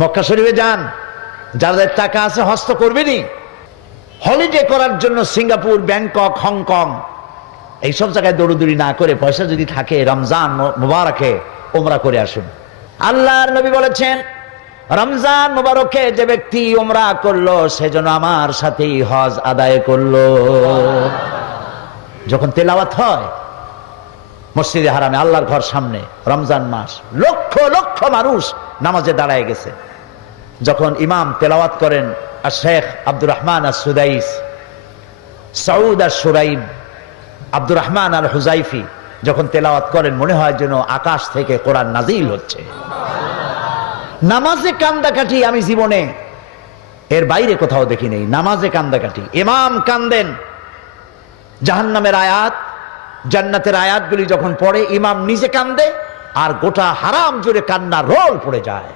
মক্কা শরীফে যান, যাদের টাকা আছে হজ তো করবেনই। হলিডে করার জন্য সিঙ্গাপুর, ব্যাংকক, হংকং এইসব জায়গায় দৌড়দৌড়ি না করে পয়সা যদি থাকে রমজান মুবারকে উমরা করে আসুন। আল্লাহর নবী বলেছেন, রমজান মুবারকে যে ব্যক্তি উমরা করলো সেজন্য আমার সাথেই হজ আদায় করলো। যখন তেলাওয়াত হয় মসজিদে হারামে, আল্লাহর ঘর সামনে, রমজান মাস, লক্ষ লক্ষ মানুষ নামাজে দাঁড়ায় গেছে। যখন ইমাম তেলাওয়াত করেন আর শেখ আব্দুর রহমান আর সুদাইস, সৌদ আর সুরাইব, আব্দুর রহমান আল হুজাইফি যখন তেলাওয়াত করেন মনে হয় যেন আকাশ থেকে কোরআন নাজিল হচ্ছে। নামাজে কান্দাকাটি আমি জীবনে এর বাইরে কোথাও দেখি নেই। নামাজে কান্দাকাটি, ইমাম কান্দেন, জাহান্নামের আয়াত জান্নাতের আয়াতগুলি যখন পড়ে ইমাম নিজে কান্দে আর গোটা হারাম জুড়ে কান্নার রোল পড়ে যায়।